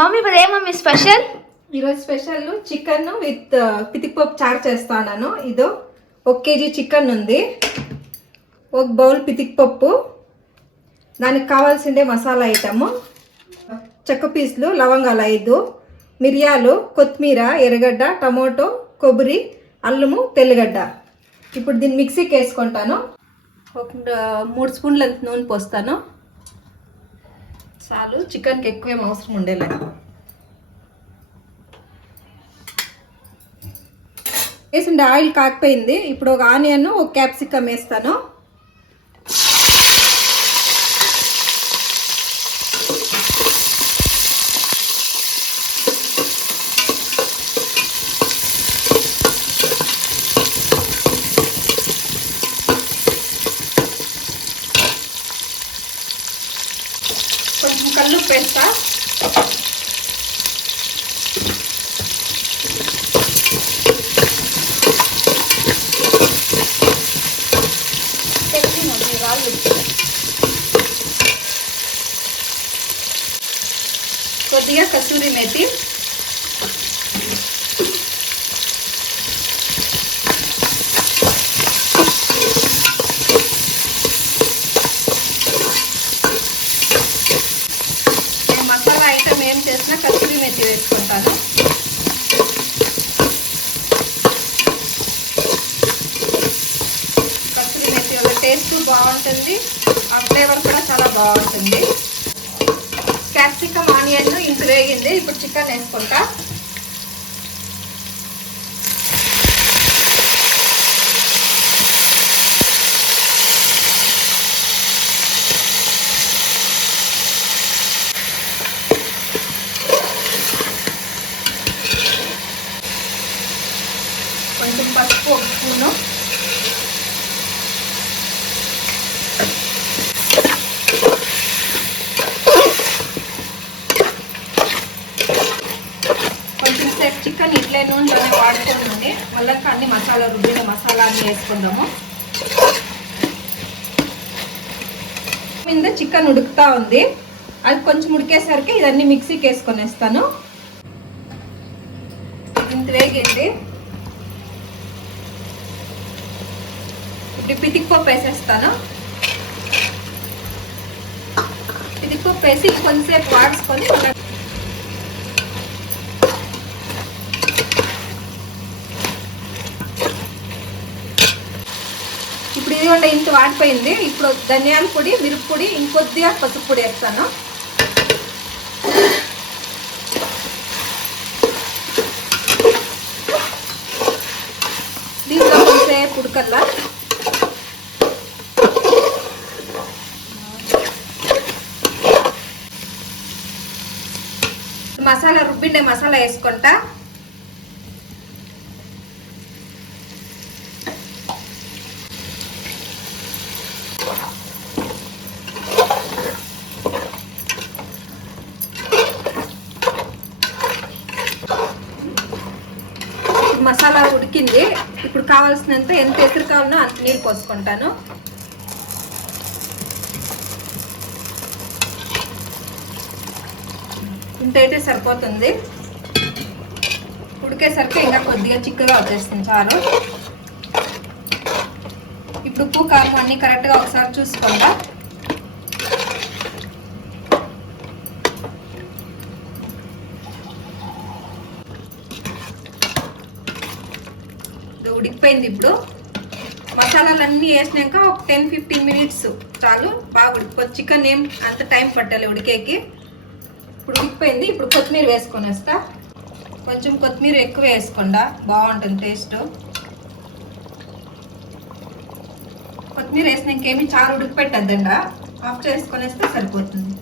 Mummy ఇప్పుడు ఏ mummy special? ఈరోజు స్పెషల్ చికెన్ విత్ పితికిపప్పు చారు చేస్తాను ఇదో ఒక కేజీ చికెన్ ఉంది. ఒక బౌల్ పితికిపప్పు. దానికి కావాల్సిందే మసాలా ఐటము. చెక్క పీసులు లవంగాలు ఐదు. మిరియాలు కొత్తిమీర ఎర్రగడ్డ టమోటో కొబ్బరి అల్లము తెల్లగడ్డ. ఇప్పుడు దీన్ని మిక్సీకి వేసుకుంటాను. ఒక మూడు స్పూన్ల నూనె పోస్తాను. చాలు చికెన్కి ఎక్కువేం అవసరం ఉండేలా. వేసిండే ఆయిల్ కాకపోయింది. ఇప్పుడు ఒక ఆనియన్ ఒక క్యాప్సికమ్ వేస్తాను. కొంచెం కళ్ళు వేస్తా రాళ్ళు కొద్దిగా కస్తూరి మేతి నేను మసాలా ఐటమ్ ఏం చేసినా కసూరి మేతి వేసుకుంటాను కసూరి మేతి వల్ల టేస్ట్ బాగుంటుంది ఆ ఫ్లేవర్ కూడా చాలా బాగుంటుంది. క్యాప్సికమ్ ఆనియన్ ఇంత వేగింది ఇప్పుడు చికెన్ వేసుకుంటా. కొంచెం పసుపు ఒక స్పూను. కొంచెం చికెన్ ఇట్లే నూనెలోనే వాడుకోండి మళ్ళీ అన్ని మసాలా రుబ్బిన మసాలా అన్ని వేసుకుందాము. మీద చికెన్ ఉడుకుతా ఉంది. అది కొంచెం ఉడికేసరికి ఇదన్నీ మిక్సీకి వేసుకొని వేస్తాను. ఇంత వేగింది. ఇప్పుడు పితికిపప్పు వేసేస్తాను. పితికిపప్పు వేసి కొంచెంసేపు వాడుకొని ఇప్పుడు ఇది ఇంత వాడిపోయింది. ఇప్పుడు ధనియాల పొడి మిరపు పొడి ఇంకొద్దిగా పసుపు పొడి వేస్తాను. దీంట్లో కొంచెం ఉడకల్లా మసాలా రుబ్బిండే మసాలా వేసుకుంటా. మసాలా ఉడికింది. ఇప్పుడు కావాల్సినంత ఎంత ఎసురు కావాలనో అంత నీళ్ళు పోసుకుంటాను. ఇంత అయితే సరిపోతుంది. ఉడికేసరికి ఇంకా కొద్దిగా చిక్కగా వచ్చేస్తుంది చారు. ఇప్పుడు ఉప్పు కారం అన్నీ కరెక్ట్గా ఒకసారి చూసుకుంటా. ఉడికిపోయింది ఇప్పుడు. మసాలాలన్నీ వేసినాక ఒక టెన్ ఫిఫ్టీన్ మినిట్స్ చాలు. బాగా ఉడికిపో చికెన్ ఏం అంత టైం పట్టాలి ఉడికేకి. ఇప్పుడు ఉడికిపోయింది. ఇప్పుడు కొత్తిమీర వేసుకొని వస్తా కొంచెం కొత్తిమీర ఎక్కువ వేసుకోండా. బాగుంటుంది టేస్ట్. కొత్తిమీర వేసినాక ఏమి చారు ఉడికిపెట్టద్దండా. ఆఫ్ చేసుకొని వేస్తే సరిపోతుంది.